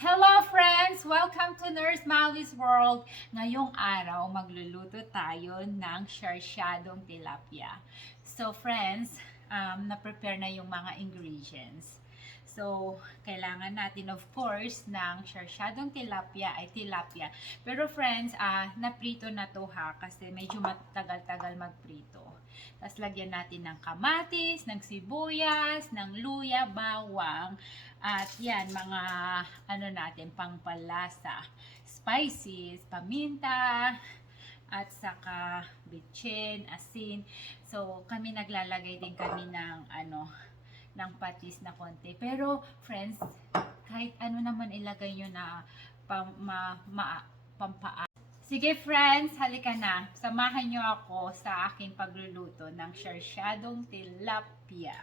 Hello friends! Welcome to Nurse Mali's World. Ngayong araw, magluluto tayo ng sarsyadong tilapia. So friends, na-prepare na yung mga ingredients. So, kailangan natin of course ng sarsyadong tilapia ay tilapia. Pero friends, naprito na to ha kasi medyo matagal-tagal magprito. Tapos lagyan natin ng kamatis, ng sibuyas, ng luya, bawang, at yan, mga ano natin, pangpalasa, spices, paminta, at saka bitchin, asin. So, kami naglalagay din kami ng ng patis na konti. Pero, friends, kahit ano naman ilagay nyo na pampaa. Sige friends, halika na. Samahan nyo ako sa aking pagluluto ng sarsyadong tilapia.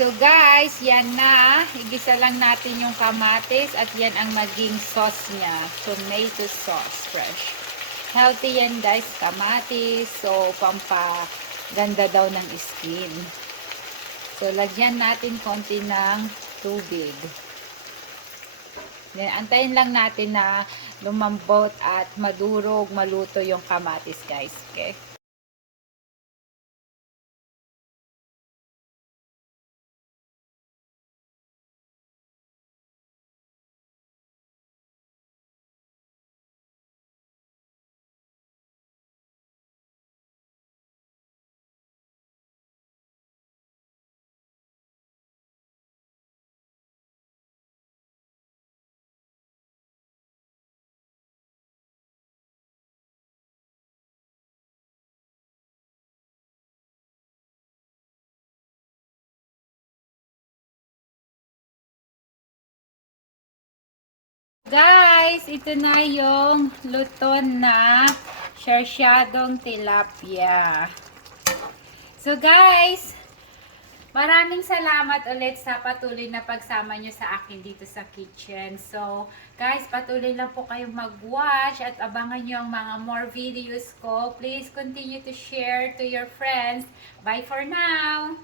So guys, yan na. Igisa lang natin yung kamatis at yan ang maging sauce niya. Tomato sauce, fresh. Healthy yan guys, kamatis. So, pampaganda daw ng skin. So, lagyan natin konti ng tubig. Then, antayin lang natin na lumambot at madurog, maluto yung kamatis guys. Okay? Guys, ito na yung luto na sarsyadong tilapia. So guys, maraming salamat ulit sa patuloy na pagsama nyo sa akin dito sa kitchen. So guys, patuloy lang po kayong mag-watch at abangan nyo ang mga more videos ko. Please continue to share to your friends. Bye for now!